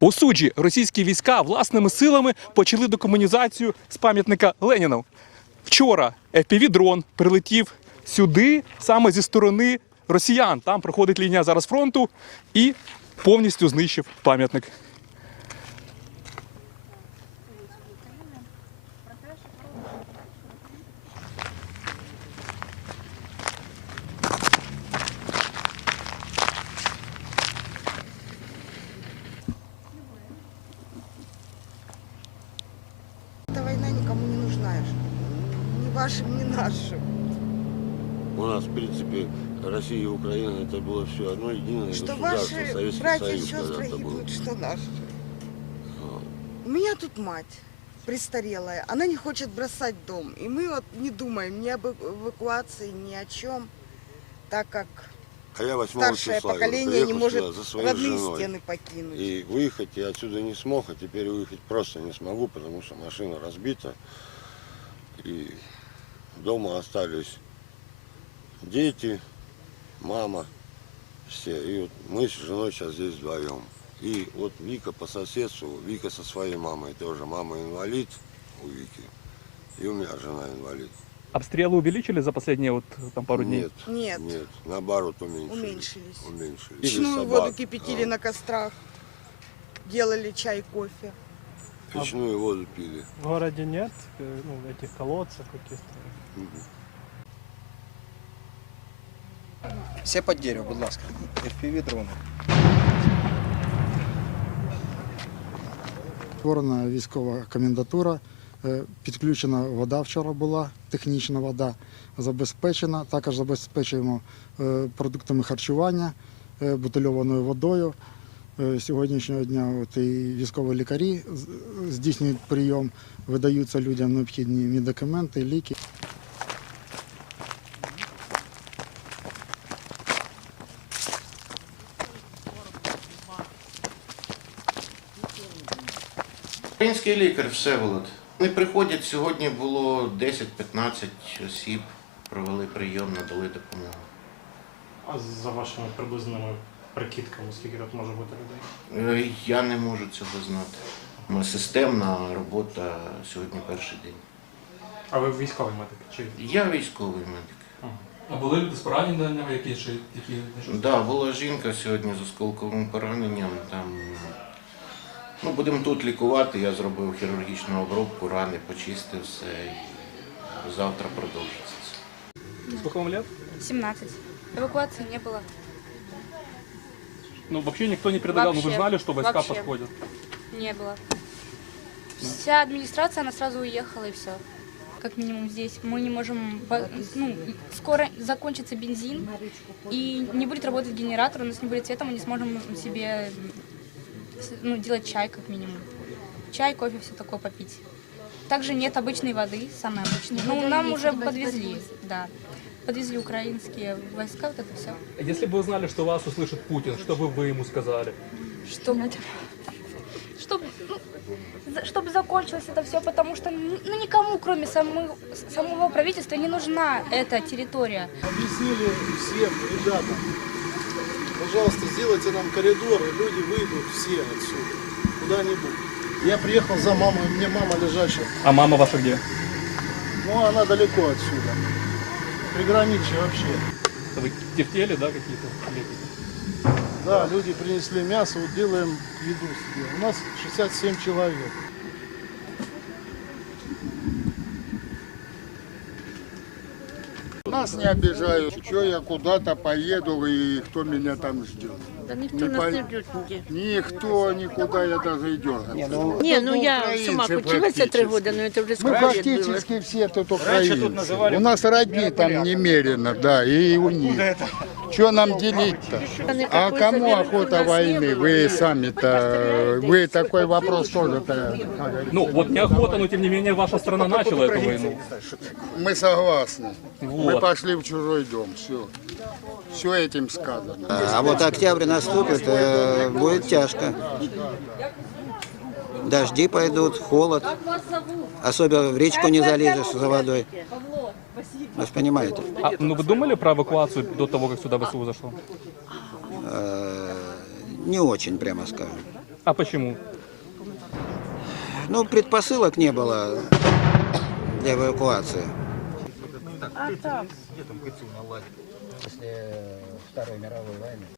У суджі російські війська власними силами почали декомунізацію з пам'ятника Леніна. Вчора FPV-дрон прилетів сюди саме зі сторони росіян. Там проходить лінія зараз фронту і повністю знищив пам'ятник. Эта война никому не нужна. Ни вашим, ни нашим. У нас, в принципе, Россия и Украина это было все одно единое Что государство, ваши Советский братья и сестры гибнут, что наши. У меня тут мать престарелая. Она не хочет бросать дом. И мы вот не думаем ни об эвакуации, ни о чем, так как А я 8 старшее числа поколение не может за своей родные женой. стены покинуть. И выехать я отсюда не смог, а теперь выехать просто не смогу, потому что машина разбита. И дома остались дети, мама, все. И вот мы с женой сейчас здесь вдвоем. И вот Вика по соседству, Вика со своей мамой тоже. Мама инвалид у Вики. И у меня жена инвалид. Обстрелы увеличили за последние вот там пару дней? Нет, Нет. нет, наоборот уменьшились. Уменьшились. Уменьшились. Печную Или воду собак, кипятили а, на кострах, делали чай, кофе. Печную воду пили. В городе нет э, ну, этих колодцев каких-то. Все під дерево, будь ласка. FPV дрони. Створена військова комендатура, підключена вода вчора була, технічна вода забезпечена. Також забезпечуємо е, продуктами харчування, е, бутильованою водою. Е, Сьогоднішнього дня от і військові лікарі здійснюють прийом, видаються людям необхідні медикаменти, ліки. Український лікар Всеволод. Вони приходять сьогодні було 10-15 осіб, провели прийом, надали допомогу. А за вашими приблизними прикидками, скільки тут може бути людей? Е, Я не можу цього знати. Ми Системна робота сьогодні перший день. А ви військовий медик? Чи Я військовий медик. А були люди з пораненнями якісь чи які Так, да, була жінка сьогодні з осколковим пораненням. Там, ну, будемо тут лікувати. Я зробив хірургічну обробку, рани почистив все. І завтра продовжиться це. Сколько вам лет? 17. Эвакуации не было. Ну, вообще никто не предлагал, но вы Вообще. знали, что войска Вообще. подходят. Не было. Вся администрация, она сразу уехала и все. Как минимум здесь. Мы не можем... по- Ну, скоро закончится бензин, и не будет работать генератор, у нас не будет света, мы не сможем себе с- ну, делать чай, как минимум. Чай, кофе, все такое попить. Также нет обычной воды, самой обычной. Ну, нам уже подвезли, да. Подвезли украинские войска, вот это все. Если бы вы знали, что вас услышит Путин, что бы вы ему сказали? Чтобы, чтобы, ну, чтобы закончилось это все, потому что ну, никому, кроме самого, самого правительства, не нужна эта территория. объяснили всем, ребята, пожалуйста, сделайте нам коридор, и люди выйдут все отсюда, куда-нибудь. Я приехал за мамой, мне мама лежачая, А мама ваша где? но она далеко отсюда, приграничье вообще. Это Вы тефтели, да, какие-то? Да, люди принесли мясо, вот делаем еду себе. У нас 67 человек. Нас не обижают. Что я куда-то поеду и кто меня там ждет? Да никто Не нас пон- не ждет нигде. Никто никуда я даже и дергаться. Не, ну я сама училась три года, но это уже Мы сколько было. практически все тут украинцы. У нас родни там немерено, да, и у них. Что нам делить-то? А кому охота не войны? было. Вы сами-то, вы такой вопрос тоже-то. Ну, вот неохота, но тем не менее ваша страна начала эту войну. Мы согласны. Мы Вот. пошли в чужой дом, все. Все этим сказано. А вот октябрь наступит, э, будет тяжко. Дожди пойдут, холод. Особенно в речку не залезешь за водой. Вы же понимаете. А, ну, вы думали про эвакуацию до того, как сюда ВСУ зашло? Э, Не очень, прямо скажем. А почему? Ну, предпосылок не было для эвакуации. После Второй мировой войны.